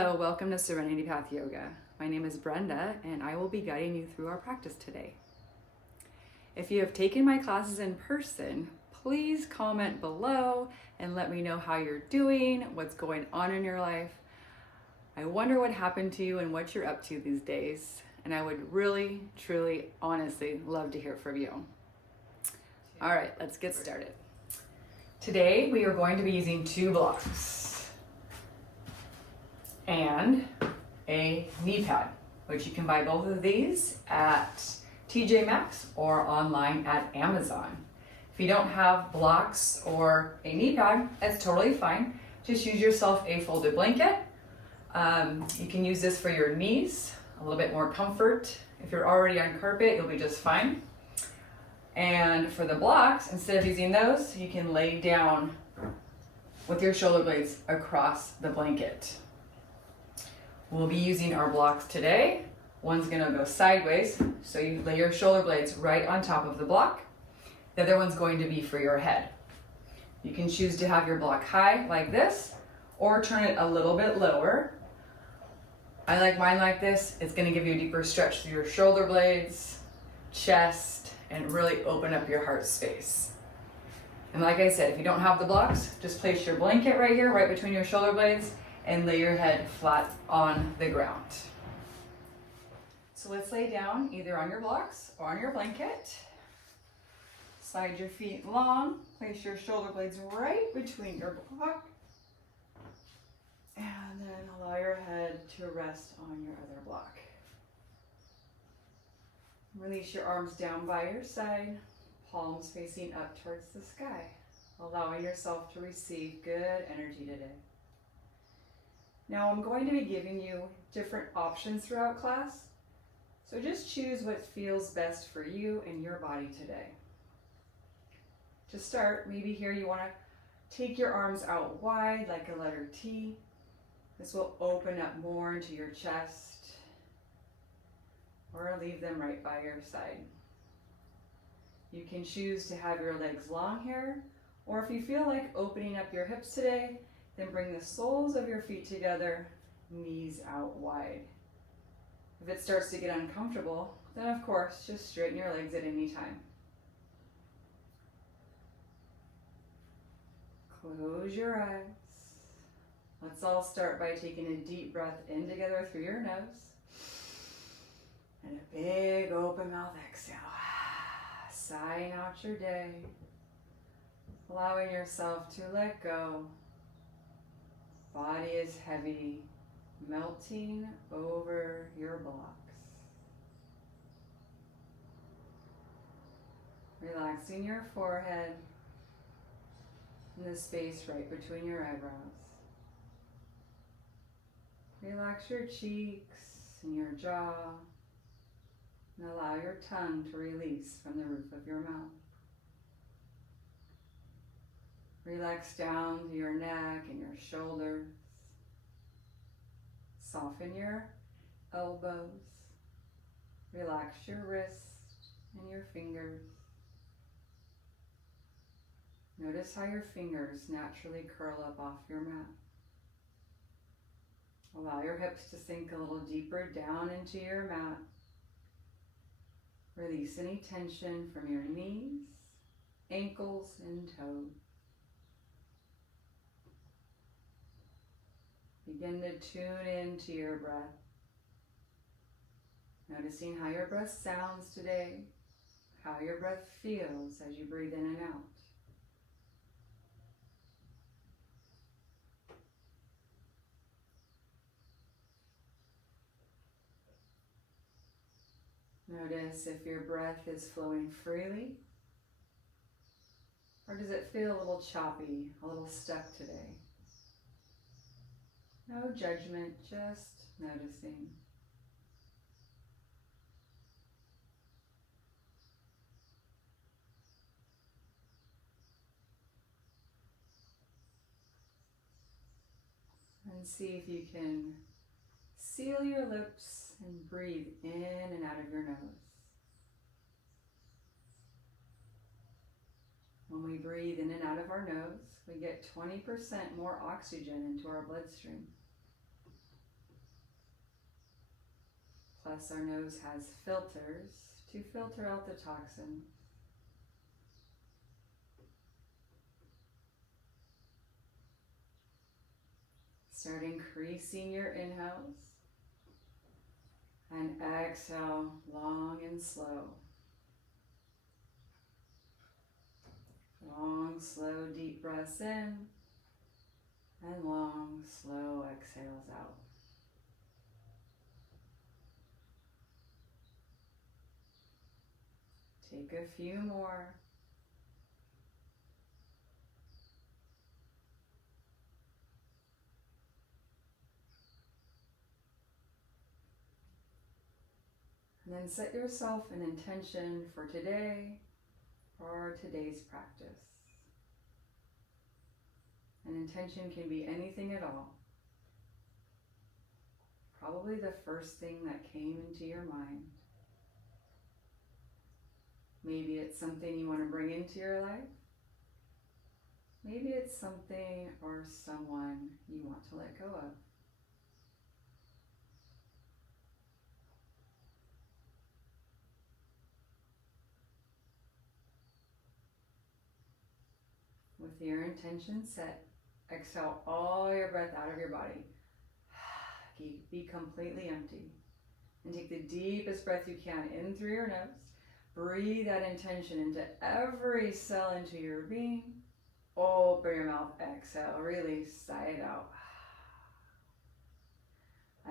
Hello, welcome to Serenity Path Yoga. My name is Brenda and I will be guiding you through our practice today. If you have taken my classes in person, please comment below and let me know how you're doing, what's going on in your life. I wonder what happened to you and what you're up to these days, and I would really, truly, honestly love to hear from you. All right, let's get started. Today we are going to be using 2 blocks and a knee pad, which you can buy both of these at TJ Maxx or online at Amazon. If you don't have blocks or a knee pad, that's totally fine. Just use yourself a folded blanket. You can use this for your knees, a little bit more comfort. If you're already on carpet, you'll be just fine. And for the blocks, instead of using those, you can lay down with your shoulder blades across the blanket. We'll be using our blocks today. One's gonna go sideways, so you lay your shoulder blades right on top of the block. The other one's going to be for your head. You can choose to have your block high like this, or turn it a little bit lower. I like mine like this. It's gonna give you a deeper stretch through your shoulder blades, chest, and really open up your heart space. And like I said, if you don't have the blocks, just place your blanket right here, right between your shoulder blades, and lay your head flat on the ground. So let's lay down either on your blocks or on your blanket. Slide your feet long, place your shoulder blades right between your block, and then allow your head to rest on your other block. Release your arms down by your side, palms facing up towards the sky, allowing yourself to receive good energy today. Now I'm going to be giving you different options throughout class, so just choose what feels best for you and your body today. To start, maybe here you want to take your arms out wide like a letter T. This will open up more into your chest, or leave them right by your side. You can choose to have your legs long here, or if you feel like opening up your hips today, then bring the soles of your feet together, knees out wide. If it starts to get uncomfortable, then of course, just straighten your legs at any time. Close your eyes. Let's all start by taking a deep breath in together through your nose. And a big open mouth exhale. Sighing out your day. Allowing yourself to let go. Body is heavy, melting over your blocks. Relaxing your forehead and the space right between your eyebrows. Relax your cheeks and your jaw, and allow your tongue to release from the roof of your mouth. Relax down to your neck and your shoulders. Soften your elbows. Relax your wrists and your fingers. Notice how your fingers naturally curl up off your mat. Allow your hips to sink a little deeper down into your mat. Release any tension from your knees, ankles, and toes. Begin to tune into your breath. Noticing how your breath sounds today, how your breath feels as you breathe in and out. Notice if your breath is flowing freely, or does it feel a little choppy, a little stuck today? No judgment, just noticing. And see if you can seal your lips and breathe in and out of your nose. When we breathe in and out of our nose, we get 20% more oxygen into our bloodstream. Plus our nose has filters to filter out the toxins. Start increasing your inhales and exhale long and slow. Long, slow, deep breaths in and long, slow exhales out. Take a few more. And then set yourself an intention for today or today's practice. An intention can be anything at all. Probably the first thing that came into your mind. Maybe it's something you want to bring into your life. Maybe it's something or someone you want to let go of. With your intention set, exhale all your breath out of your body. Be completely empty. And take the deepest breath you can in through your nose. Breathe that intention into every cell into your being. Open your mouth, exhale, release, sigh it out.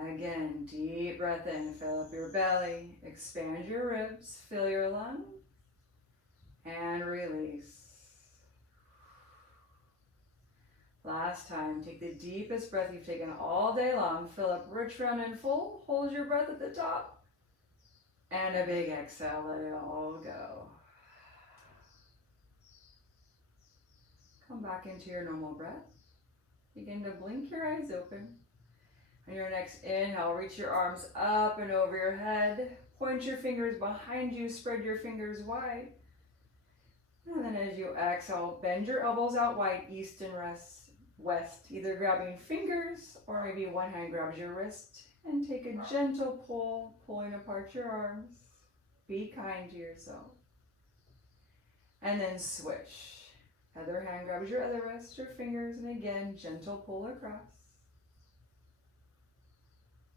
Again, deep breath in, fill up your belly, expand your ribs, fill your lungs, and release. Last time, take the deepest breath you've taken all day long, fill up rich, round, and full, hold your breath at the top, and a big exhale, let it all go. Come back into your normal breath. Begin to blink your eyes open. On your next inhale, reach your arms up and over your head. Point your fingers behind you, spread your fingers wide. And then as you exhale, bend your elbows out wide, east and west, either grabbing fingers or maybe one hand grabs your wrist. And take a gentle pull, pulling apart your arms. Be kind to yourself. And then switch. Other hand grabs your other wrist or fingers, and again, gentle pull across.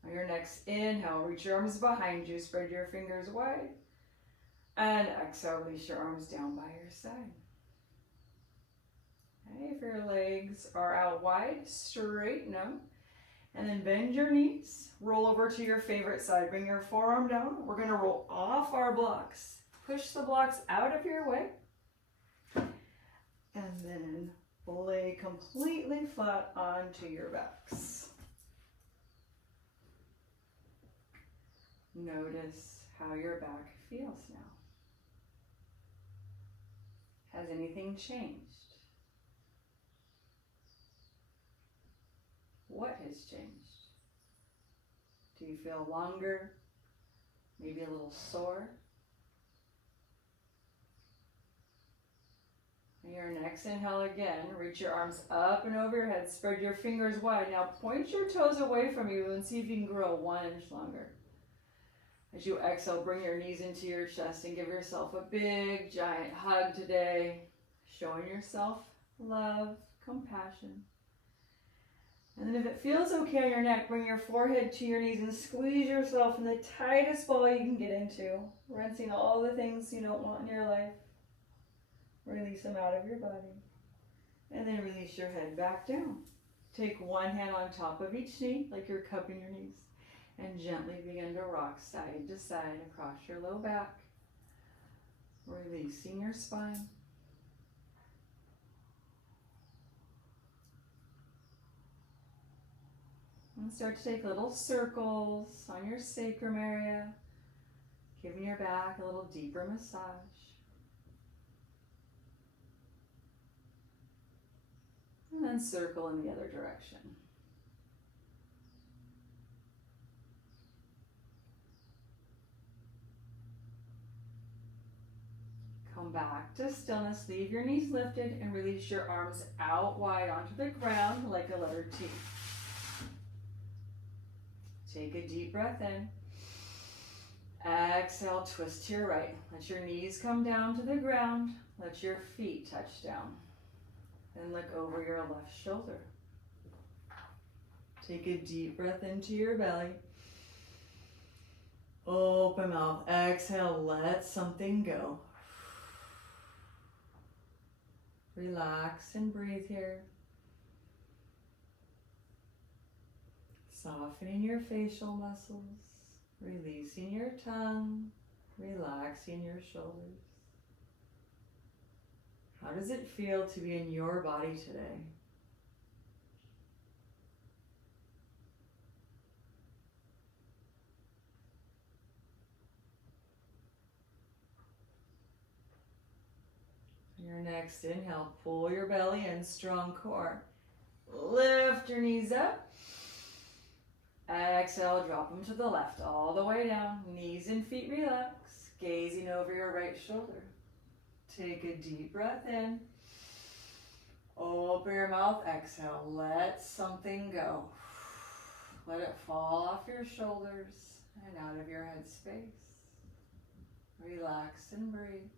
On your next inhale, reach your arms behind you, spread your fingers wide. And exhale, release your arms down by your side. Okay, if your legs are out wide, straighten them. And then bend your knees, roll over to your favorite side. Bring your forearm down. We're gonna roll off our blocks. Push the blocks out of your way. And then lay completely flat onto your backs. Notice how your back feels now. Has anything changed? What has changed? Do you feel longer? Maybe a little sore? On your next inhale again, reach your arms up and over your head, spread your fingers wide. Now point your toes away from you and see if you can grow 1 inch longer. As you exhale, bring your knees into your chest and give yourself a big, giant hug today, showing yourself love, compassion. And then if it feels okay on your neck, bring your forehead to your knees and squeeze yourself in the tightest ball you can get into, rinsing all the things you don't want in your life. Release them out of your body. And then release your head back down. Take one hand on top of each knee, like you're cupping your knees, and gently begin to rock side to side across your low back, releasing your spine. And start to take little circles on your sacrum area, giving your back a little deeper massage. And then circle in the other direction. Come back to stillness. Leave your knees lifted and release your arms out wide onto the ground like a letter T. Take a deep breath in. Exhale, twist to your right. Let your knees come down to the ground. Let your feet touch down. Then look over your left shoulder. Take a deep breath into your belly. Open mouth. Exhale, let something go. Relax and breathe here. Softening your facial muscles, releasing your tongue, relaxing your shoulders. How does it feel to be in your body today? Your next inhale, pull your belly in, strong core. Lift your knees up. Exhale, drop them to the left, all the way down. Knees and feet relax, gazing over your right shoulder. Take a deep breath in. Open your mouth, exhale. Let something go. Let it fall off your shoulders and out of your head space. Relax and breathe.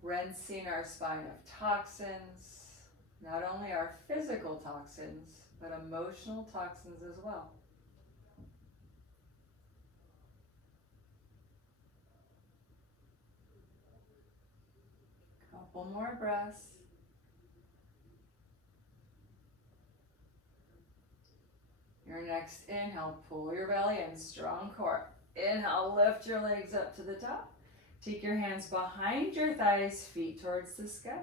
Rinsing our spine of toxins, not only our physical toxins, but emotional toxins as well. Couple more breaths. Your next inhale, pull your belly in, strong core. Inhale, lift your legs up to the top. Take your hands behind your thighs, feet towards the sky.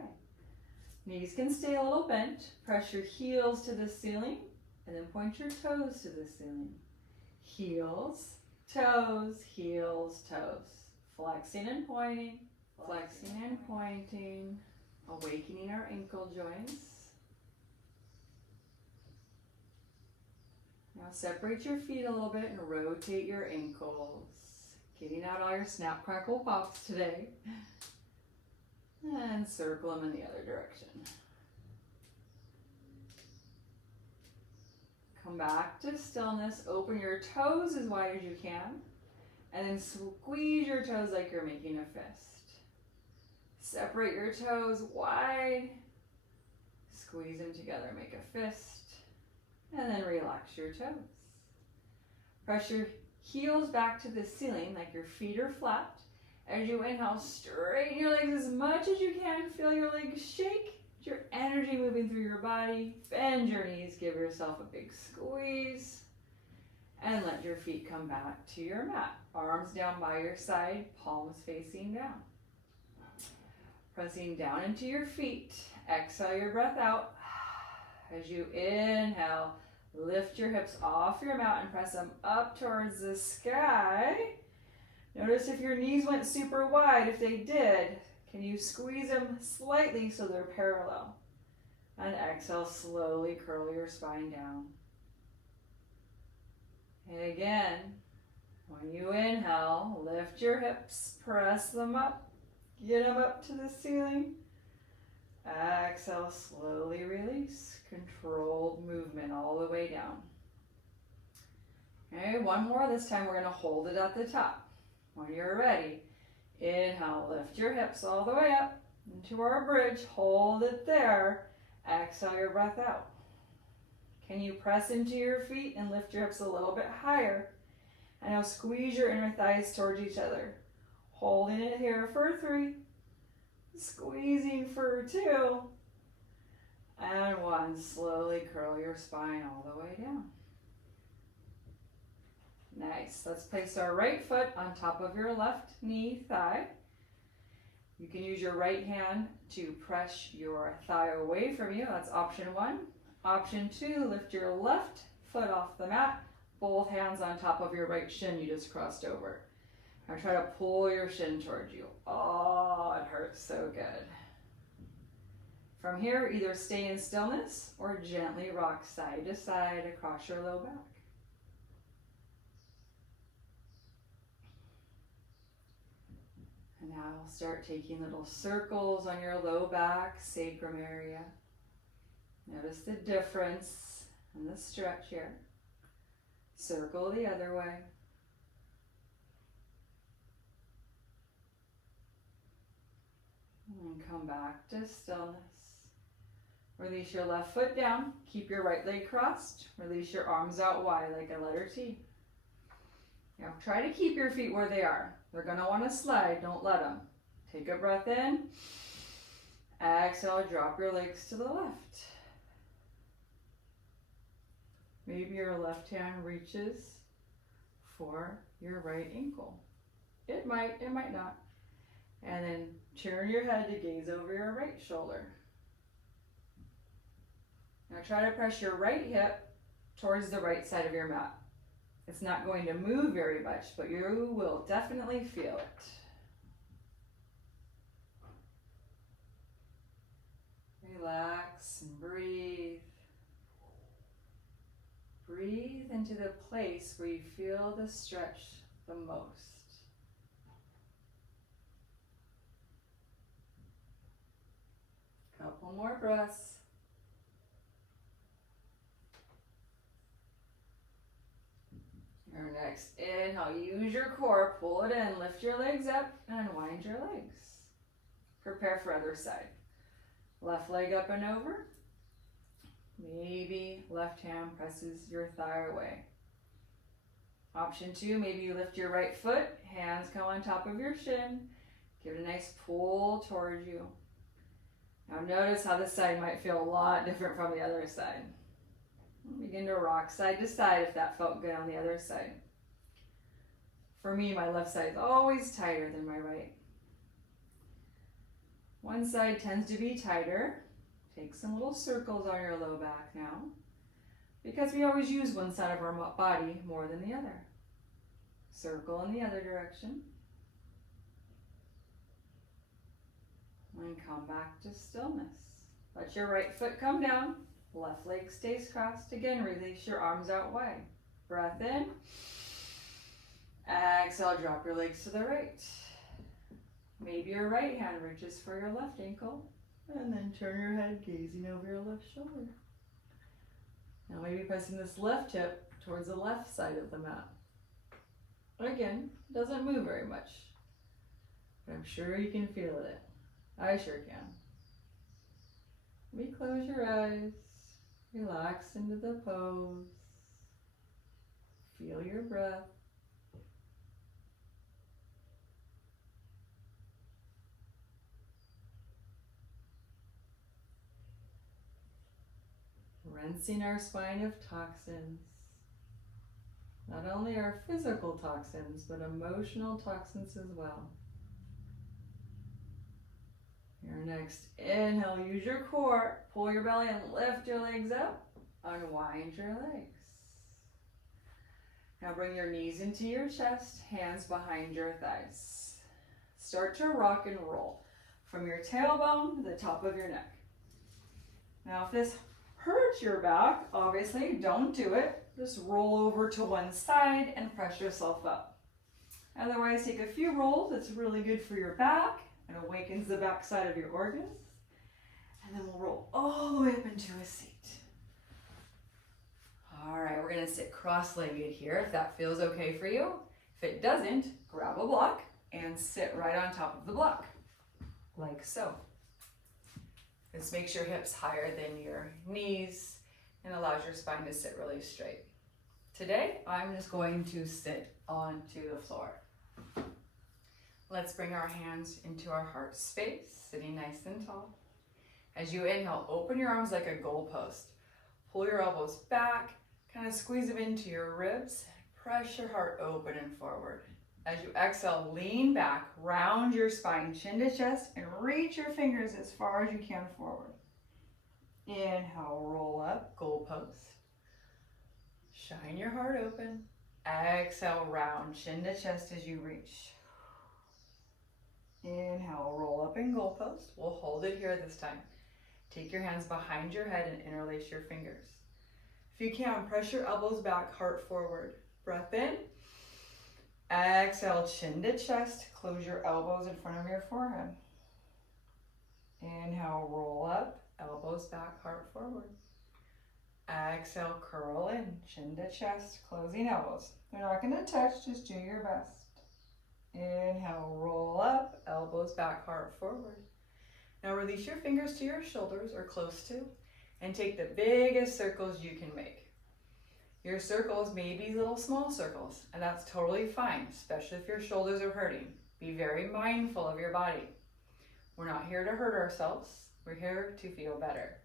Knees can stay a little bent. Press your heels to the ceiling and then point your toes to the ceiling. Heels, toes, heels, toes. Flexing and pointing, flexing and pointing. Awakening our ankle joints. Now separate your feet a little bit and rotate your ankles. Getting out all your snap, crackle, pops today. And circle them in the other direction. Come back to stillness. Open your toes as wide as you can. And then squeeze your toes like you're making a fist. Separate your toes wide. Squeeze them together, make a fist. And then relax your toes. Press your heels back to the ceiling like your feet are flat. As you inhale, straighten your legs as much as you can. Feel your legs shake. Get your energy moving through your body. Bend your knees. Give yourself a big squeeze. And let your feet come back to your mat. Arms down by your side, palms facing down. Pressing down into your feet. Exhale your breath out. As you inhale, lift your hips off your mat and press them up towards the sky. Notice if your knees went super wide. If they did, can you squeeze them slightly so they're parallel? And exhale, slowly curl your spine down. And again, when you inhale, lift your hips, press them up, get them up to the ceiling. Exhale, slowly release. Controlled movement all the way down. Okay, one more. This time we're going to hold it at the top. When you're ready, inhale, lift your hips all the way up into our bridge. Hold it there. Exhale your breath out. Can you press into your feet and lift your hips a little bit higher? And now squeeze your inner thighs towards each other. Holding it here for 3. Squeezing for 2. And 1. Slowly curl your spine all the way down. Nice. Let's place our right foot on top of your left knee thigh. You can use your right hand to press your thigh away from you. That's option 1. Option 2, lift your left foot off the mat. Both hands on top of your right shin you just crossed over. Now try to pull your shin towards you. Oh, it hurts so good. From here, either stay in stillness or gently rock side to side across your low back. And now start taking little circles on your low back, sacrum area. Notice the difference in the stretch here. Circle the other way. And come back to stillness. Release your left foot down. Keep your right leg crossed. Release your arms out wide like a letter T. Now try to keep your feet where they are. They're going to want to slide. Don't let them. Take a breath in. Exhale, drop your legs to the left. Maybe your left hand reaches for your right ankle. It might not. And then turn your head to gaze over your right shoulder. Now try to press your right hip towards the right side of your mat. It's not going to move very much, but you will definitely feel it. Relax and breathe. Breathe into the place where you feel the stretch the most. Couple more breaths. Your next inhale, use your core, pull it in, lift your legs up, and wind your legs. Prepare for other side. Left leg up and over. Maybe left hand presses your thigh away. Option 2, maybe you lift your right foot, hands come on top of your shin. Give it a nice pull towards you. Now notice how this side might feel a lot different from the other side. Begin to rock side to side if that felt good on the other side. For me, my left side is always tighter than my right. One side tends to be tighter. Take some little circles on your low back now, because we always use one side of our body more than the other. Circle in the other direction. And come back to stillness. Let your right foot come down. Left leg stays crossed. Again, release your arms out wide. Breath in. Exhale, drop your legs to the right. Maybe your right hand reaches for your left ankle. And then turn your head, gazing over your left shoulder. Now maybe pressing this left hip towards the left side of the mat. Again, doesn't move very much, but I'm sure you can feel it. I sure can. Maybe close your eyes, relax into the pose, feel your breath. Rinsing our spine of toxins. Not only our physical toxins, but emotional toxins as well. Your next inhale, use your core, pull your belly and lift your legs up, unwind your legs. Now bring your knees into your chest, hands behind your thighs. Start to rock and roll from your tailbone to the top of your neck. Now if this hurts your back, obviously don't do it. Just roll over to one side and press yourself up. Otherwise, take a few rolls. It's really good for your back. It awakens the back side of your organs. And then we'll roll all the way up into a seat. All right, we're gonna sit cross-legged here if that feels okay for you. If it doesn't, grab a block and sit right on top of the block, like so. This makes your hips higher than your knees and allows your spine to sit really straight. Today, I'm just going to sit onto the floor. Let's bring our hands into our heart space, sitting nice and tall. As you inhale, open your arms like a goalpost. Pull your elbows back, kind of squeeze them into your ribs. Press your heart open and forward. As you exhale, lean back, round your spine, chin to chest, and reach your fingers as far as you can forward. Inhale, roll up, goalpost. Shine your heart open. Exhale, round, chin to chest as you reach. Inhale, roll up in goalpost. We'll hold it here this time. Take your hands behind your head and interlace your fingers. If you can, press your elbows back, heart forward. Breath in. Exhale, chin to chest. Close your elbows in front of your forehead. Inhale, roll up, elbows back, heart forward. Exhale, curl in, chin to chest, closing elbows. They're not going to touch, just do your best. Inhale, roll up, elbows back, heart forward. Now release your fingers to your shoulders or close to, and take the biggest circles you can make. Your circles may be little small circles, and that's totally fine, especially if your shoulders are hurting. Be very mindful of your body. We're not here to hurt ourselves. We're here to feel better.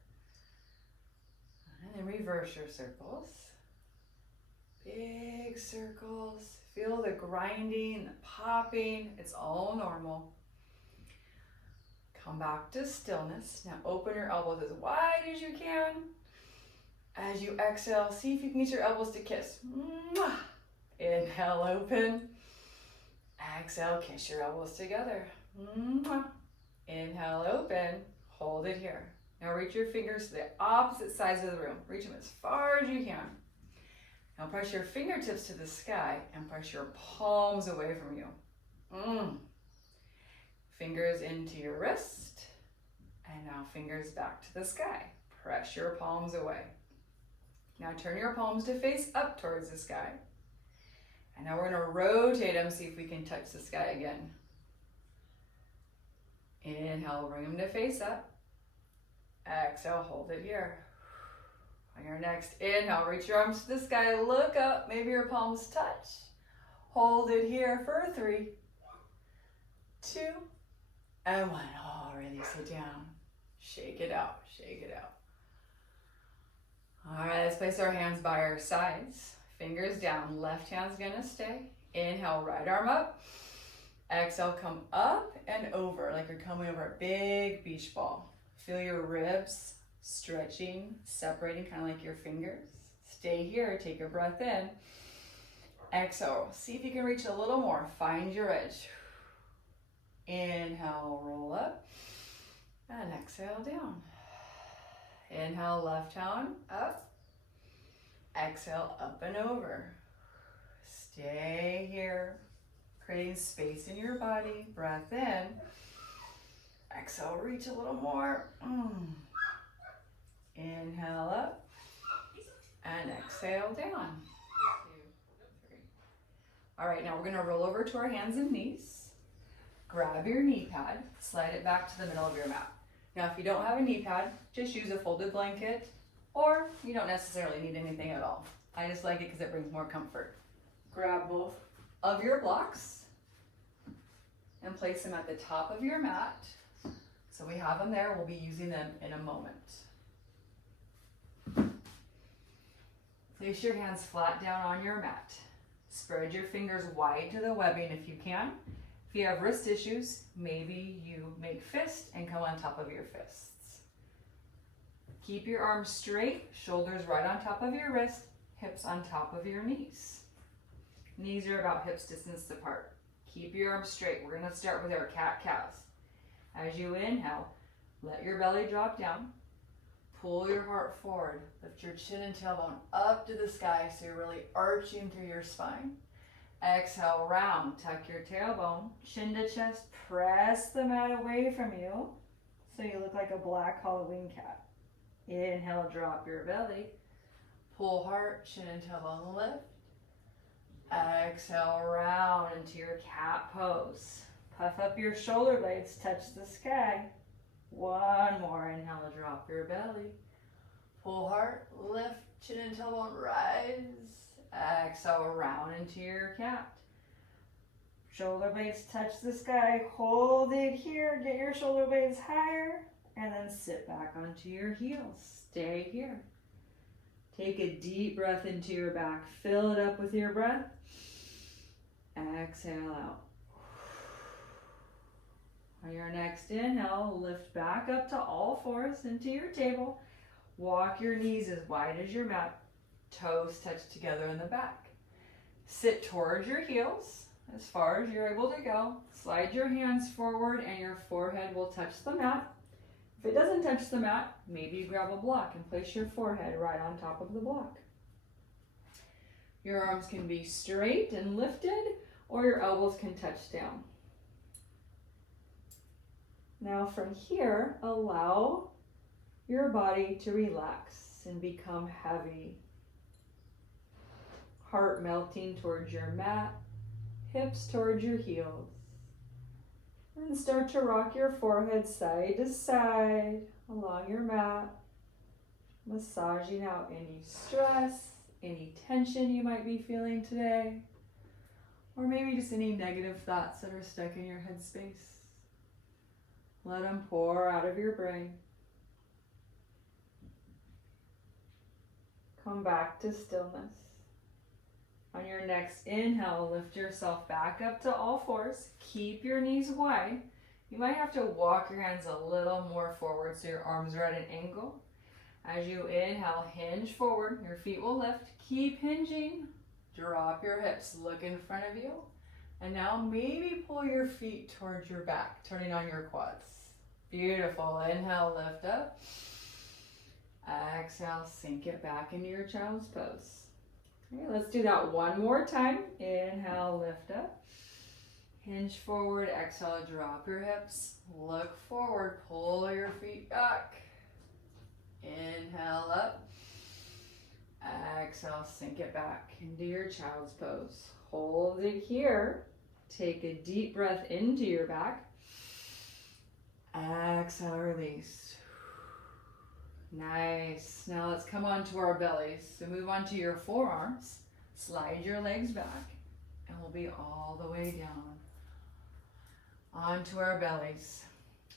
And then reverse your circles. Big circles. Feel the grinding, the popping. It's all normal. Come back to stillness. Now open your elbows as wide as you can. As you exhale, see if you can get your elbows to kiss. Mwah! Inhale, open. Exhale, kiss your elbows together. Mwah! Inhale, open. Hold it here. Now reach your fingers to the opposite sides of the room. Reach them as far as you can. Now press your fingertips to the sky and press your palms away from you. Fingers into your wrist. And now fingers back to the sky. Press your palms away. Now turn your palms to face up towards the sky. And now we're going to rotate them, see if we can touch the sky again. Inhale, bring them to face up. Exhale, hold it here. On your next inhale, reach your arms to the sky, look up, maybe your palms touch. Hold it here for 3, 2, and 1. Oh, release it down. Shake it out, shake it out. All right, let's place our hands by our sides. Fingers down, left hand's gonna stay. Inhale, right arm up. Exhale, come up and over, like you're coming over a big beach ball. Feel your ribs stretching, separating, kind of like your fingers. Stay here, take a breath in. Exhale, see if you can reach a little more. Find your edge. Inhale, roll up. And exhale, down. Inhale, left hand up. Exhale, up and over. Stay here, creating space in your body. Breath in. Exhale, reach a little more. Inhale up. And exhale down. 2, 3. All right, now we're going to roll over to our hands and knees. Grab your knee pad, slide it back to the middle of your mat. Now, if you don't have a knee pad, just use a folded blanket, or you don't necessarily need anything at all. I just like it because it brings more comfort. Grab both of your blocks and place them at the top of your mat. So we have them there. We'll be using them in a moment. Place your hands flat down on your mat. Spread your fingers wide to the webbing if you can. If you have wrist issues, maybe you make fists and come on top of your fists. Keep your arms straight, shoulders right on top of your wrist, hips on top of your knees. Knees are about hips distance apart. Keep your arms straight. We're going to start with our cat-cows. As you inhale, let your belly drop down. Pull your heart forward. Lift your chin and tailbone up to the sky so you're really arching through your spine. Exhale, round. Tuck your tailbone, chin to chest. Press the mat away from you so you look like a black Halloween cat. Inhale, drop your belly. Pull heart, chin and tailbone lift. Exhale, round into your cat pose. Puff up your shoulder blades, touch the sky. One more. Inhale, drop your belly. Pull heart, lift, chin and tailbone, rise. Exhale, round into your cat. Shoulder blades touch the sky. Hold it here. Get your shoulder blades higher. And then sit back onto your heels. Stay here. Take a deep breath into your back. Fill it up with your breath. Exhale out. On your next inhale, lift back up to all fours into your table. Walk your knees as wide as your mat. Toes touch together in the back. Sit towards your heels as far as you're able to go. Slide your hands forward and your forehead will touch the mat. If it doesn't touch the mat, maybe you grab a block and place your forehead right on top of the block. Your arms can be straight and lifted, or your elbows can touch down. Now from here, allow your body to relax and become heavy. Heart melting towards your mat, hips towards your heels. And start to rock your forehead side to side along your mat, massaging out any stress, any tension you might be feeling today, or maybe just any negative thoughts that are stuck in your headspace. Let them pour out of your brain. Come back to stillness. On your next inhale, lift yourself back up to all fours. Keep your knees wide. You might have to walk your hands a little more forward so your arms are at an angle. As you inhale, hinge forward. Your feet will lift. Keep hinging. Drop your hips. Look in front of you. And now maybe pull your feet towards your back, turning on your quads. Beautiful. Inhale, lift up. Exhale, sink it back into your child's pose. Okay, let's do that one more time. Inhale, lift up. Hinge forward, exhale, drop your hips. Look forward, pull your feet back. Inhale up. Exhale, sink it back into your child's pose. Hold it here. Take a deep breath into your back. Exhale, release. Nice. Now let's come onto our bellies. So move onto your forearms. Slide your legs back. And we'll be all the way down. Onto our bellies.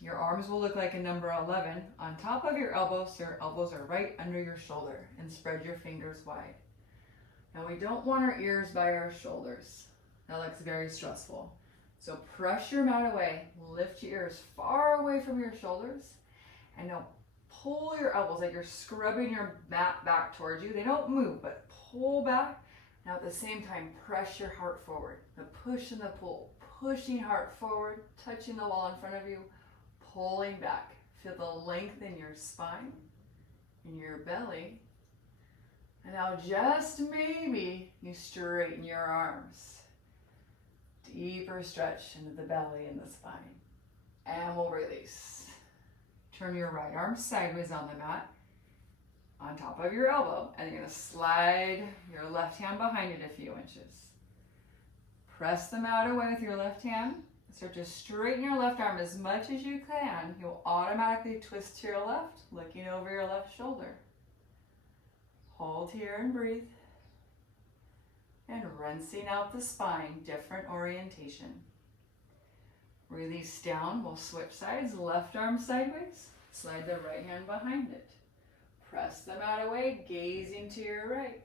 Your arms will look like a number 11 on top of your elbows. So your elbows are right under your shoulder. And spread your fingers wide. Now we don't want our ears by our shoulders. That looks very stressful. So press your mat away. Lift your ears far away from your shoulders. And now pull your elbows like you're scrubbing your mat back towards you. They don't move, but pull back. Now at the same time, press your heart forward. The push and the pull. Pushing heart forward, touching the wall in front of you, pulling back. Feel the length in your spine, in your belly. And now just maybe you straighten your arms. Deeper stretch into the belly and the spine. And we'll release. Turn your right arm sideways on the mat, on top of your elbow, and you're going to slide your left hand behind it a few inches. Press the mat away with your left hand. Start to straighten your left arm as much as you can. You'll automatically twist to your left, looking over your left shoulder. Hold here and breathe. And rinsing out the spine, different orientation. Release down, we'll switch sides, left arm sideways, slide the right hand behind it. Press the mat away, gazing to your right.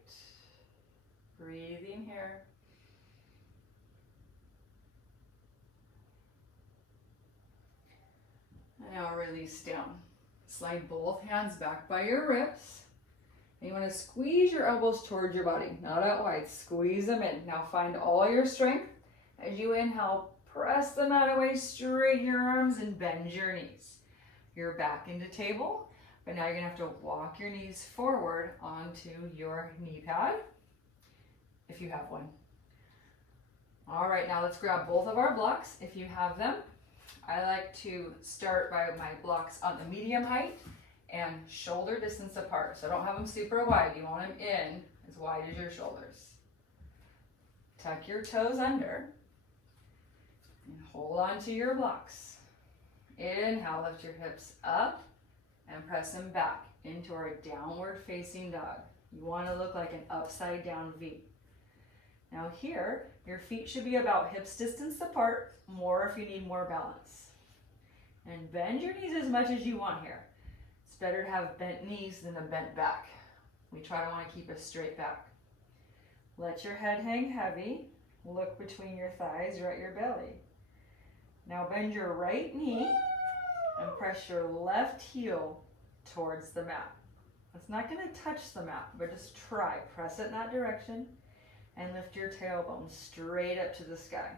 Breathing here. And now release down. Slide both hands back by your ribs. And you want to squeeze your elbows towards your body, not out wide, squeeze them in. Now find all your strength. As you inhale, press the mat away, straighten your arms and bend your knees. You're back into table, but now you're gonna have to walk your knees forward onto your knee pad, if you have one. All right, now let's grab both of our blocks, if you have them. I like to start by my blocks on the medium height and shoulder distance apart. So don't have them super wide. You want them in as wide as your shoulders. Tuck your toes under. And hold on to your blocks. Inhale, lift your hips up and press them back into our downward facing dog. You want to look like an upside down V. Now here, your feet should be about hips distance apart, more if you need more balance. And bend your knees as much as you want here. It's better to have bent knees than a bent back. We try to want to keep a straight back. Let your head hang heavy. Look between your thighs, you're at your belly. Now bend your right knee and press your left heel towards the mat. It's not going to touch the mat, but just try. Press it in that direction and lift your tailbone straight up to the sky.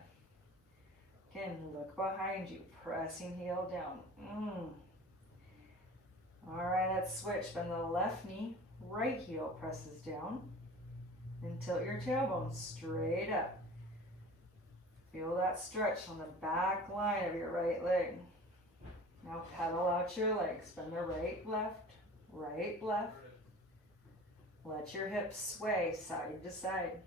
Again, look behind you, pressing heel down. All right, let's switch. Bend the left knee, right heel presses down, and tilt your tailbone straight up. Feel that stretch on the back line of your right leg. Now pedal out your legs. Bend the right, left, right, left. Let your hips sway side to side.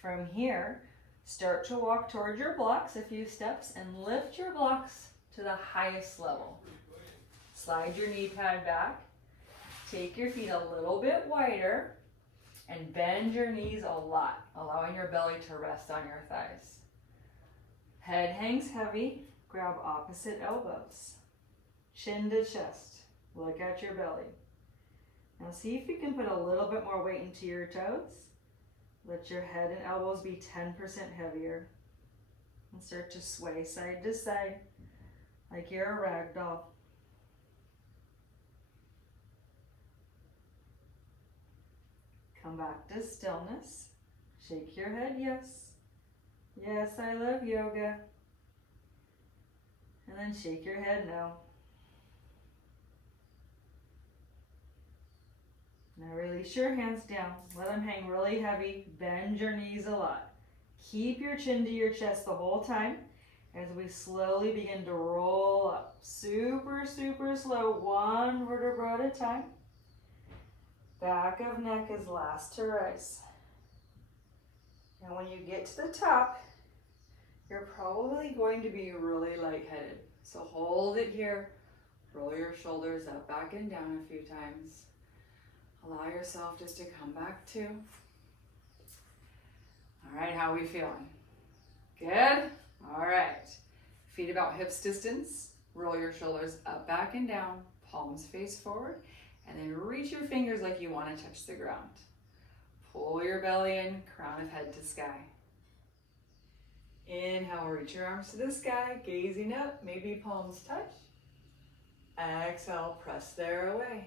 From here, start to walk toward your blocks a few steps and lift your blocks to the highest level. Slide your knee pad back. Take your feet a little bit wider and bend your knees a lot, allowing your belly to rest on your thighs. Head hangs heavy. Grab opposite elbows. Chin to chest. Look at your belly. Now see if you can put a little bit more weight into your toes. Let your head and elbows be 10% heavier. And start to sway side to side like you're a rag doll. Come back to stillness. Shake your head, yes. Yes, I love yoga. And then shake your head, no. Now release your hands down. Let them hang really heavy. Bend your knees a lot. Keep your chin to your chest the whole time as we slowly begin to roll up. Super, super slow, one vertebra at a time. Back of neck is last to rise. And when you get to the top, you're probably going to be really lightheaded. So hold it here. Roll your shoulders up, back, and down a few times. Allow yourself just to come back to. All right, how are we feeling? Good? All right. Feet about hips distance. Roll your shoulders up, back, and down. Palms face forward. And then reach your fingers like you want to touch the ground. Pull your belly in, crown of head to sky. Inhale, reach your arms to the sky, gazing up, maybe palms touch. Exhale, press there away.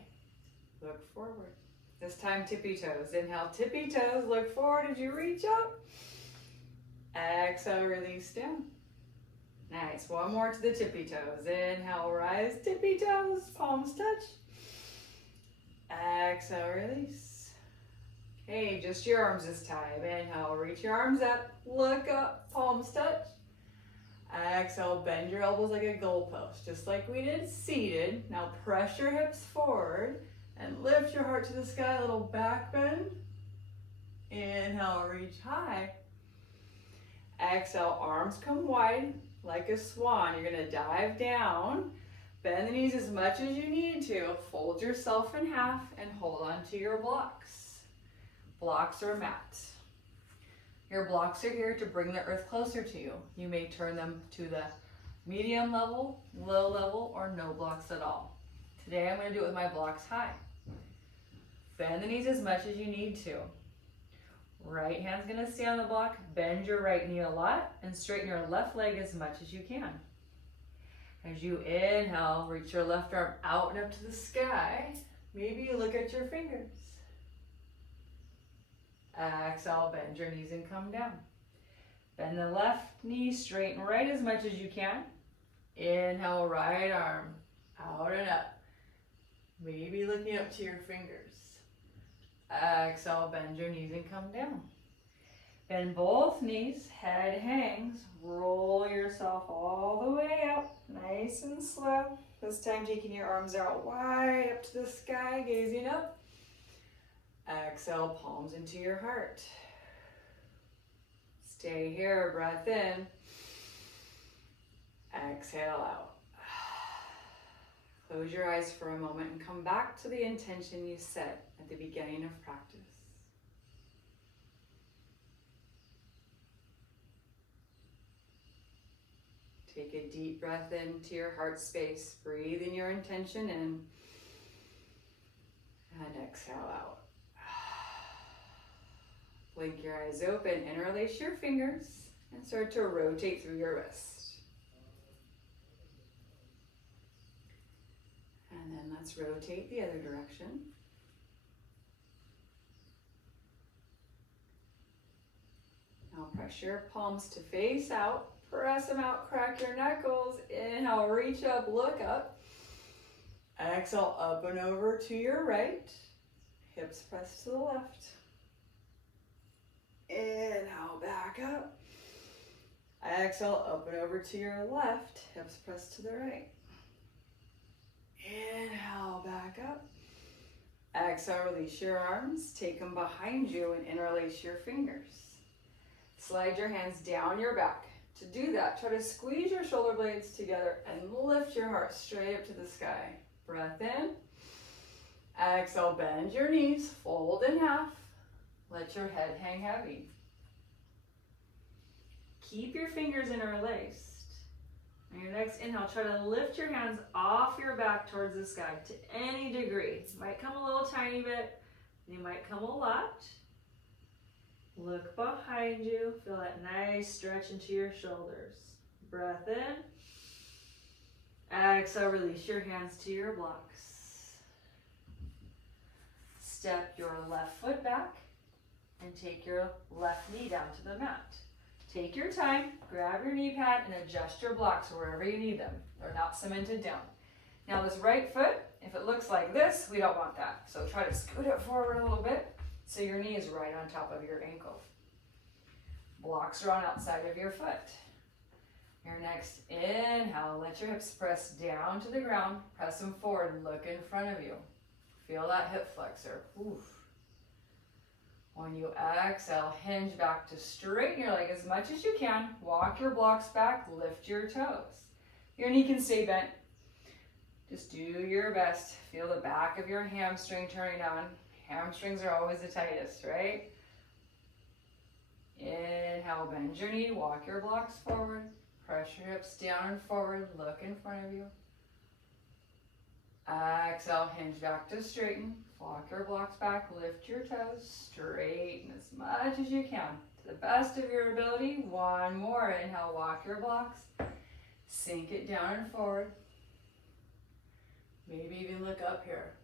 Look forward. This time, tippy toes. Inhale, tippy toes, look forward as you reach up. Exhale, release down. Nice, one more to the tippy toes. Inhale, rise, tippy toes, palms touch. Exhale, release. Okay, just your arms this time. Inhale, reach your arms up, look up, palms touch. Exhale, bend your elbows like a goalpost, just like we did seated. Now press your hips forward and lift your heart to the sky, a little back bend. Inhale, reach high. Exhale, arms come wide like a swan. You're gonna dive down. Bend the knees as much as you need to. Fold yourself in half and hold on to your blocks. Blocks or mats. Your blocks are here to bring the earth closer to you. You may turn them to the medium level, low level, or no blocks at all. Today I'm going to do it with my blocks high. Bend the knees as much as you need to. Right hand's going to stay on the block. Bend your right knee a lot and straighten your left leg as much as you can. As you inhale, reach your left arm out and up to the sky. Maybe you look at your fingers. Exhale, bend your knees and come down. Bend the left knee straight and right as much as you can. Inhale, right arm out and up. Maybe looking up to your fingers. Exhale, bend your knees and come down. Bend both knees, head hangs, roll yourself all the way up, nice and slow. This time taking your arms out wide up to the sky, gazing up. Exhale, palms into your heart. Stay here, breath in. Exhale out. Close your eyes for a moment and come back to the intention you set at the beginning of practice. Take a deep breath into your heart space. Breathe in your intention in and exhale out. Blink your eyes open, interlace your fingers, and start to rotate through your wrist. And then let's rotate the other direction. Now press your palms to face out. Press them out, crack your knuckles. Inhale, reach up, look up. Exhale, up and over to your right. Hips press to the left. Inhale, back up. Exhale, up and over to your left. Hips press to the right. Inhale, back up. Exhale, release your arms. Take them behind you and interlace your fingers. Slide your hands down your back. To do that, try to squeeze your shoulder blades together and lift your heart straight up to the sky. Breath in. Exhale, bend your knees, fold in half. Let your head hang heavy. Keep your fingers interlaced. On your next inhale, try to lift your hands off your back towards the sky to any degree. It might come a little tiny bit, they might come a lot. Look behind you, feel that nice stretch into your shoulders. Breath in. Exhale, release your hands to your blocks. Step your left foot back and take your left knee down to the mat. Take your time, grab your knee pad and adjust your blocks wherever you need them. They're not cemented down. Now this right foot, if it looks like this, we don't want that. So try to scoot it forward a little bit so your knee is right on top of your ankle. Blocks are on outside of your foot. Your next inhale, let your hips press down to the ground, press them forward, look in front of you. Feel that hip flexor. Oof. When you exhale, hinge back to straighten your leg as much as you can. Walk your blocks back, lift your toes. Your knee can stay bent. Just do your best. Feel the back of your hamstring turning on. Hamstrings are always the tightest, right? Inhale, bend your knee, walk your blocks forward. Press your hips down and forward, look in front of you. Exhale, hinge back to straighten. Walk your blocks back, lift your toes, straighten as much as you can. To the best of your ability, one more. Inhale, walk your blocks. Sink it down and forward. Maybe even look up here.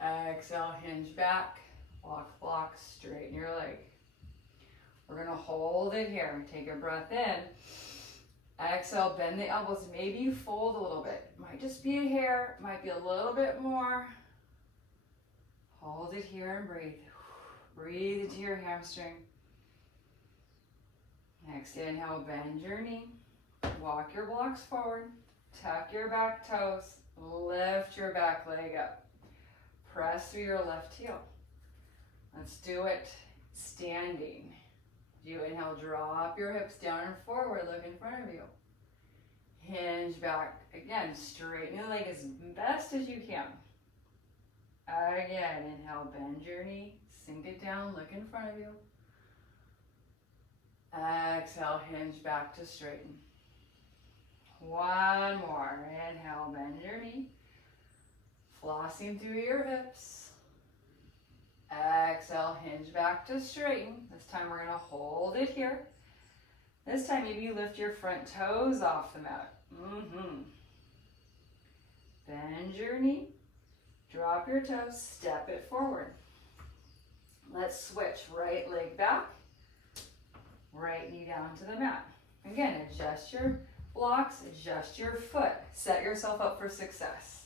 Exhale, hinge back, walk blocks, straighten your leg. We're gonna hold it here. Take a breath in. Exhale, bend the elbows. Maybe you fold a little bit. Might just be a hair, might be a little bit more. Hold it here and breathe. Breathe into your hamstring. Next inhale, bend your knee. Walk your blocks forward. Tuck your back toes. Lift your back leg up. Press through your left heel. Let's do it standing. You inhale, drop your hips down and forward, look in front of you. Hinge back. Again, straighten your leg as best as you can. Again, inhale, bend your knee, sink it down, look in front of you. Exhale, hinge back to straighten. One more. Inhale, bend your knee. Flossing through your hips. Exhale, hinge back to straighten. This time we're gonna hold it here. This time maybe you lift your front toes off the mat. Bend your knee, drop your toes, step it forward. Let's switch. Right leg back, right knee down to the mat. Again, adjust your blocks, adjust your foot. Set yourself up for success.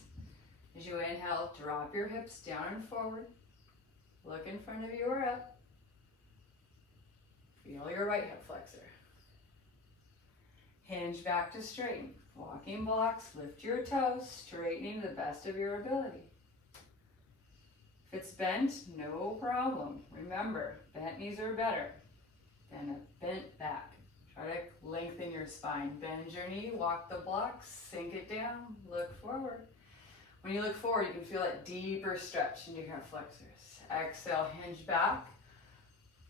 As you inhale, drop your hips down and forward. Look in front of you or up. Feel your right hip flexor. Hinge back to straighten. Walking blocks, lift your toes, straightening to the best of your ability. If it's bent, no problem. Remember, bent knees are better than a bent back. Try to lengthen your spine. Bend your knee, walk the blocks, sink it down, look forward. When you look forward, you can feel that deeper stretch in your hip flexors. Exhale, hinge back,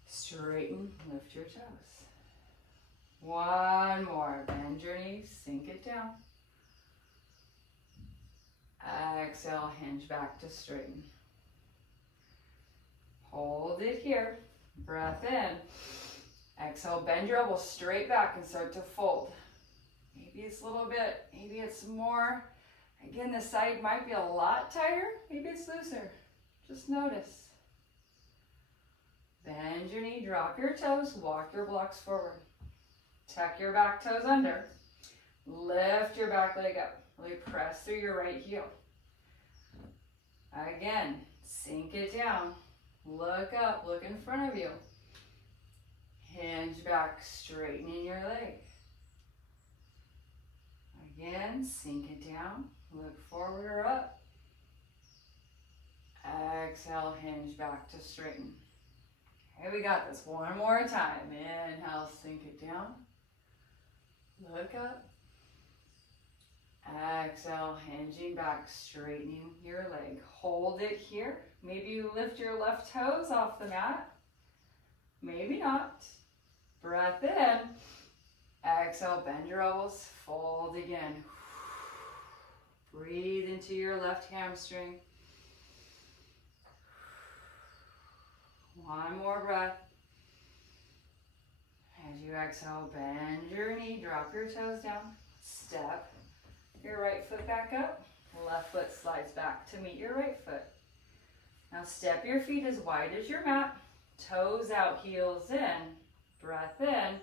straighten, lift your toes. One more. Bend your knees, sink it down. Exhale, hinge back to straighten. Hold it here. Breath in. Exhale, bend your elbows straight back and start to fold. Maybe it's a little bit, maybe it's more. Again, the side might be a lot tighter, maybe it's looser. Just notice. Bend your knee, drop your toes, walk your blocks forward. Tuck your back toes under. Lift your back leg up. Really press through your right heel. Again, sink it down. Look up, look in front of you. Hinge back, straightening your leg. Again, sink it down. Look forward or up. Exhale, hinge back to straighten. Okay, we got this. One more time. Inhale, sink it down. Look up. Exhale, hinging back, straightening your leg. Hold it here. Maybe you lift your left toes off the mat. Maybe not. Breath in. Exhale, bend your elbows, fold again. Breathe into your left hamstring. One more breath. As you exhale, bend your knee, drop your toes down. Step your right foot back up. Left foot slides back to meet your right foot. Now step your feet as wide as your mat. Toes out, heels in. Breath in.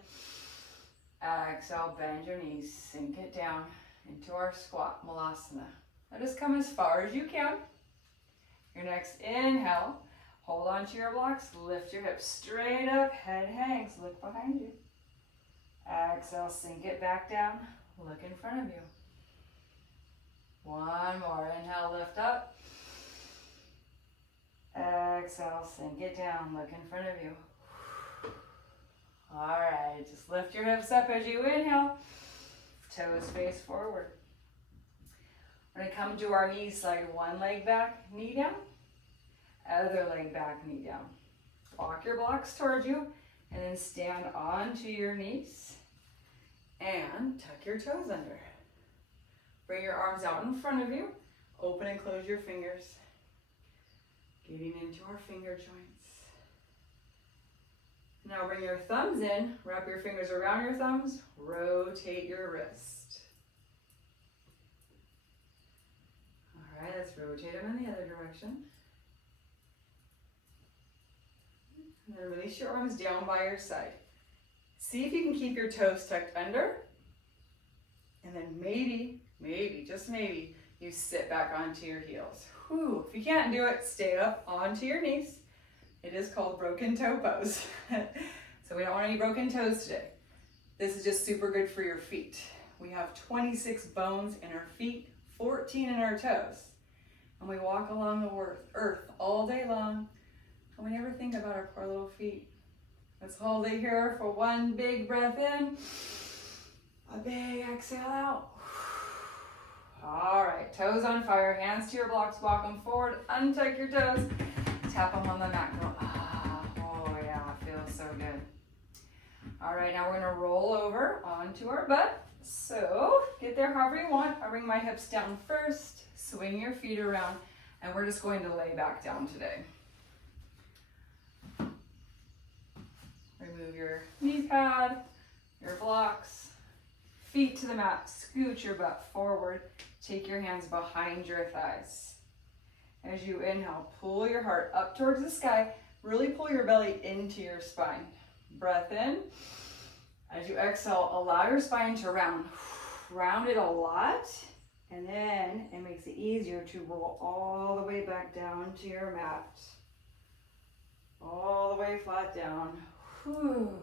Exhale, bend your knees, sink it down into our squat, Malasana. Now just come as far as you can. Your next inhale, hold on to your blocks, lift your hips straight up, head hangs, look behind you. Exhale, sink it back down, look in front of you. One more, inhale, lift up. Exhale, sink it down, look in front of you. All right, just lift your hips up as you inhale. Toes face forward. We're going to come to our knees, slide one leg back, knee down. Other leg back, knee down. Walk your blocks towards you and then stand onto your knees and tuck your toes under. Bring your arms out in front of you. Open and close your fingers. Getting into our finger joints. Now bring your thumbs in, wrap your fingers around your thumbs, rotate your wrist. All right, let's rotate them in the other direction. And then release your arms down by your side. See if you can keep your toes tucked under. And then maybe, just maybe, you sit back onto your heels. Whew. If you can't do it, stay up onto your knees. It is called broken toe pose. So we don't want any broken toes today. This is just super good for your feet. We have 26 bones in our feet, 14 in our toes. And we walk along the earth all day long. And we never think about our poor little feet. Let's hold it here for one big breath in. A big exhale out. All right, toes on fire, hands to your blocks, walk them forward, untuck your toes, tap them on the mat, go, oh yeah, feels so good. All right, now we're gonna roll over onto our butt. So get there however you want. I'll bring my hips down first, swing your feet around, and we're just going to lay back down today. Remove your knee pad, your blocks, feet to the mat, scoot your butt forward, take your hands behind your thighs. As you inhale, pull your heart up towards the sky, really pull your belly into your spine. Breath in. As you exhale, allow your spine to round. Round it a lot, and then it makes it easier to roll all the way back down to your mat. All the way flat down. Whew.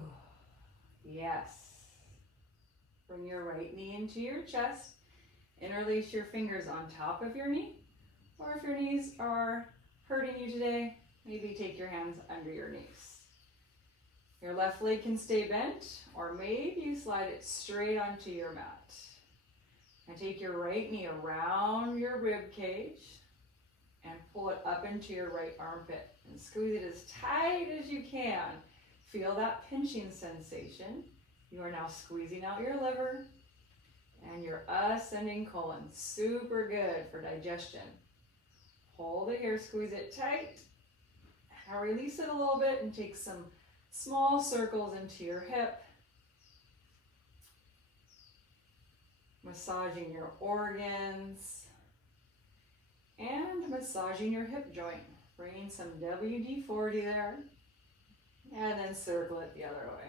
Yes. Bring your right knee into your chest. Interlace your fingers on top of your knee. Or if your knees are hurting you today, maybe take your hands under your knees. Your left leg can stay bent, or maybe you slide it straight onto your mat. And take your right knee around your rib cage and pull it up into your right armpit and squeeze it as tight as you can. Feel that pinching sensation. You are now squeezing out your liver and your ascending colon. Super good for digestion. Hold it here, squeeze it tight. Now release it a little bit and take some small circles into your hip. Massaging your organs and massaging your hip joint. Bringing some WD-40 there and then circle it the other way.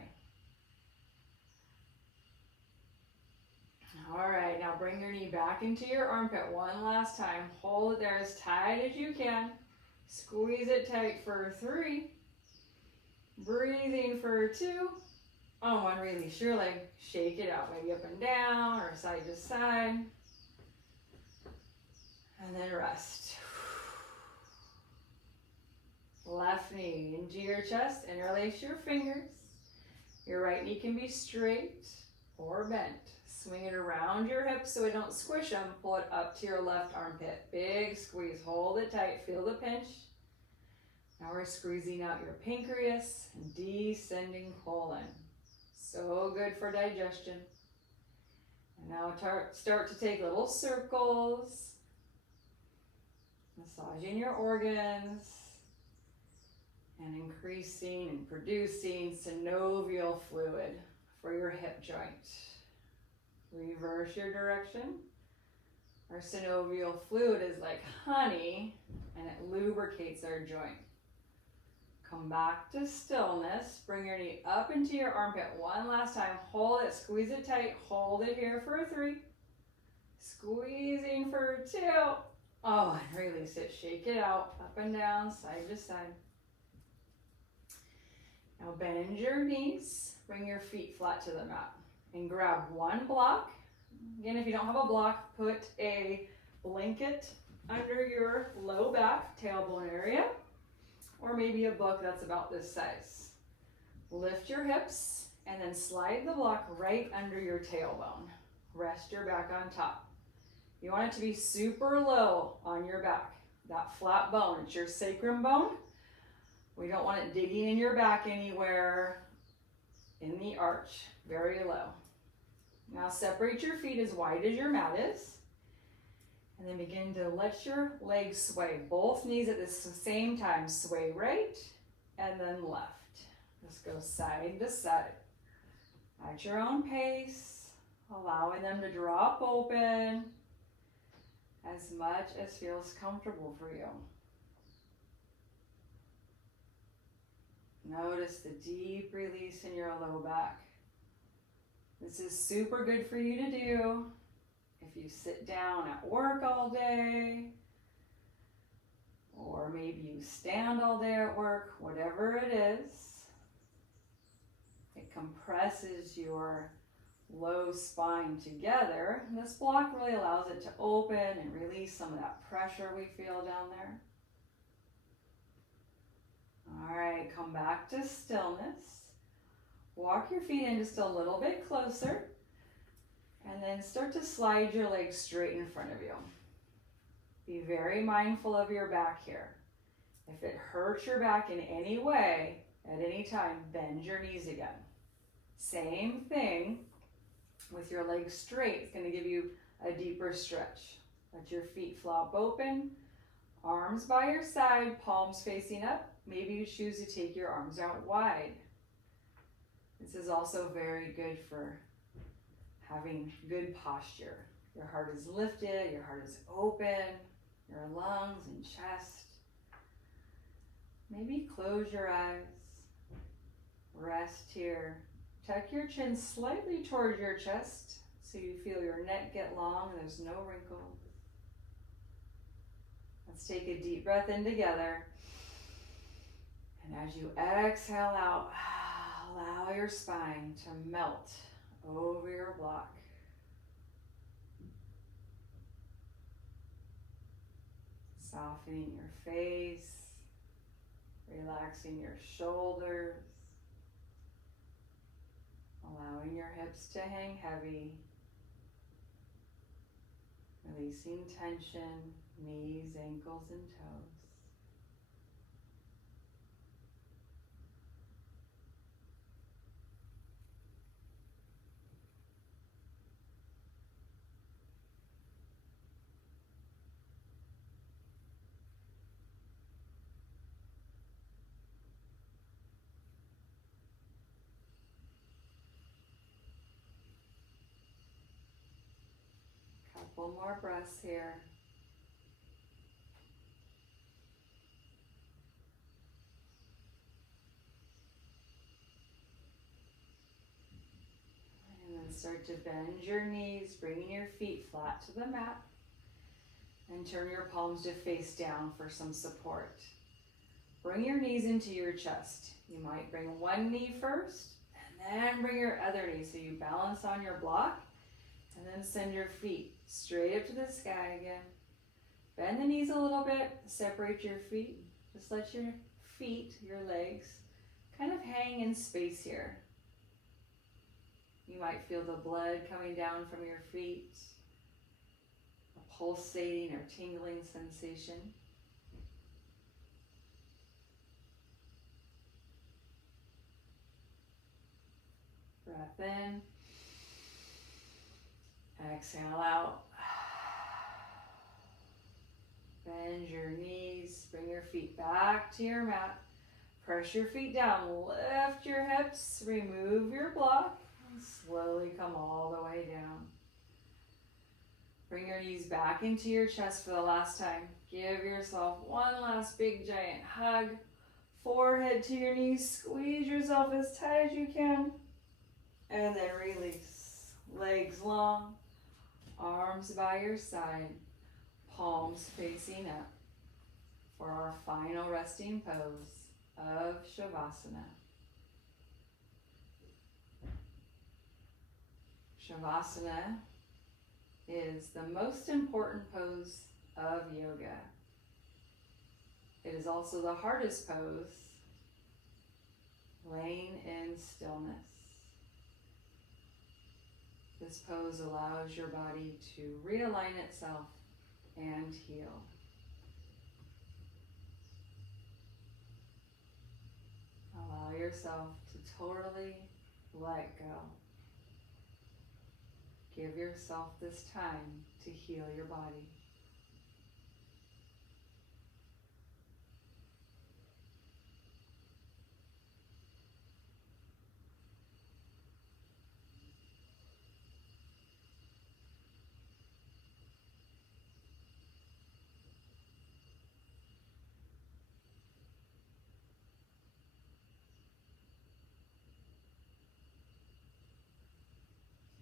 All right, now bring your knee back into your armpit one last time. Hold it there as tight as you can. Squeeze it tight for 3. Breathing for 2. On 1, release your leg. Shake it out, maybe up and down or side to side. And then rest. Left knee into your chest, interlace your fingers. Your right knee can be straight or bent. Swing it around your hips so we don't squish them. Pull it up to your left armpit. Big squeeze, hold it tight, feel the pinch. Now we're squeezing out your pancreas and descending colon. So good for digestion. And now start to take little circles, massaging your organs, and increasing and producing synovial fluid for your hip joint. Reverse your direction. Our synovial fluid is like honey, and it lubricates our joint. Come back to stillness. Bring your knee up into your armpit one last time. Hold it, squeeze it tight. Hold it here for 3. Squeezing for 2. Oh, and release it. Shake it out, up and down, side to side. Now bend your knees. Bring your feet flat to the mat. And grab one block. Again, if you don't have a block, put a blanket under your low back, tailbone area. Or maybe a book that's about this size. Lift your hips and then slide the block right under your tailbone. Rest your back on top. You want it to be super low on your back. That flat bone, it's your sacrum bone. We don't want it digging in your back anywhere in the arch, very low. Now separate your feet as wide as your mat is. And then begin to let your legs sway. Both knees at the same time. Sway right and then left. Just go side to side. At your own pace, allowing them to drop open as much as feels comfortable for you. Notice the deep release in your low back. This is super good for you to do if you sit down at work all day, or maybe you stand all day at work, whatever it is. It compresses your low spine together. And this block really allows it to open and release some of that pressure we feel down there. All right, come back to stillness. Walk your feet in just a little bit closer. And then start to slide your legs straight in front of you. Be very mindful of your back here. If it hurts your back in any way, at any time, bend your knees again. Same thing with your legs straight. It's going to give you a deeper stretch. Let your feet flop open. Arms by your side, palms facing up. Maybe you choose to take your arms out wide. This is also very good for having good posture. Your heart is lifted, your heart is open, your lungs and chest. Maybe close your eyes. Rest here. Tuck your chin slightly towards your chest so you feel your neck get long and there's no wrinkles. Let's take a deep breath in together. And as you exhale out, allow your spine to melt over your block. Softening your face, relaxing your shoulders, allowing your hips to hang heavy, releasing tension, knees, ankles, and toes. Couple more breaths here. And then start to bend your knees, bringing your feet flat to the mat. And turn your palms to face down for some support. Bring your knees into your chest. You might bring one knee first, and then bring your other knee so you balance on your block. And then send your feet straight up to the sky again. Bend the knees a little bit, separate your feet. Just let your feet, your legs, kind of hang in space here. You might feel the blood coming down from your feet, a pulsating or tingling sensation. Breath in, exhale out. Bend your knees, bring your feet back to your mat. Press your feet down, lift your hips, remove your block, and slowly come all the way down. Bring your knees back into your chest for the last time. Give yourself one last big giant hug. Forehead to your knees, squeeze yourself as tight as you can. And then release. Legs long, arms by your side, palms facing up for our final resting pose of Shavasana. Shavasana is the most important pose of yoga. It is also the hardest pose, laying in stillness. This pose allows your body to realign itself and heal. Allow yourself to totally let go. Give yourself this time to heal your body.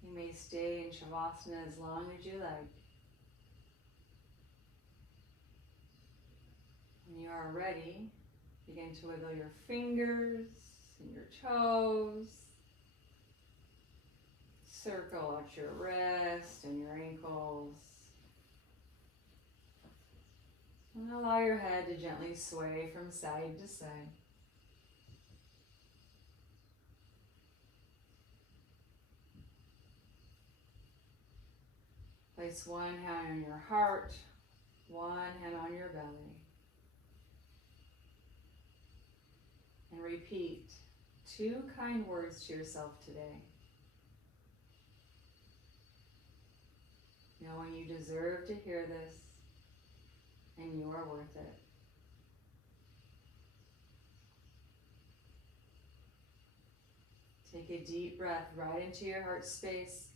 You may stay in Shavasana as long as you like. When you are ready, begin to wiggle your fingers and your toes. Circle out your wrist and your ankles. And allow your head to gently sway from side to side. Place one hand on your heart, one hand on your belly. And repeat 2 kind words to yourself today. Knowing you deserve to hear this and you are worth it. Take a deep breath right into your heart space.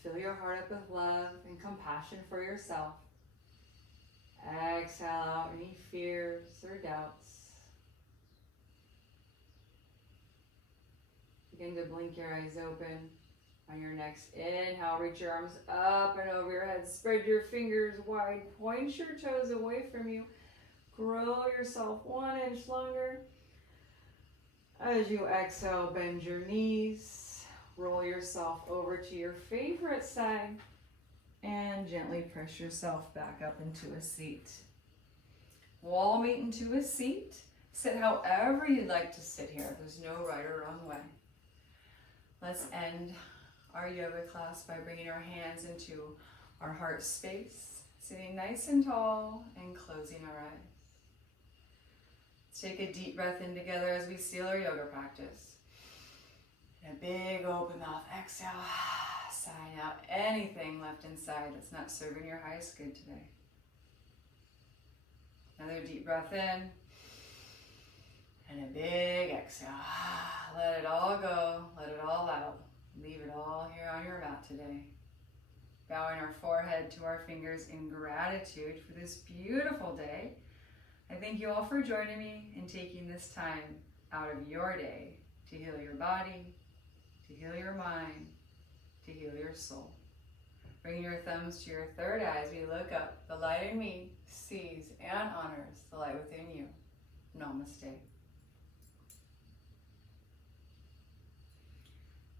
Fill your heart up with love and compassion for yourself. Exhale out any fears or doubts. Begin to blink your eyes open. On your next inhale, reach your arms up and over your head. Spread your fingers wide. Point your toes away from you. Grow yourself 1 inch longer. As you exhale, bend your knees. Roll yourself over to your favorite side and gently press yourself back up into a seat. Wall meet into a seat. Sit however you'd like to sit here. There's no right or wrong way. Let's end our yoga class by bringing our hands into our heart space, sitting nice and tall and closing our eyes. Let's take a deep breath in together as we seal our yoga practice. And a big open mouth exhale, sign out anything left inside that's not serving your highest good today. Another deep breath in, and a big exhale. Let it all go, let it all out. Leave it all here on your mat today. Bowing our forehead to our fingers in gratitude for this beautiful day. I thank you all for joining me and taking this time out of your day to heal your body, to heal your mind, to heal your soul. Bring your thumbs to your third eye as we look up. The light in me sees and honors the light within you. Namaste.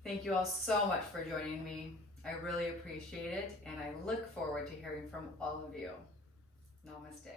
Thank you all so much for joining me. I really appreciate it, and I look forward to hearing from all of you. Namaste.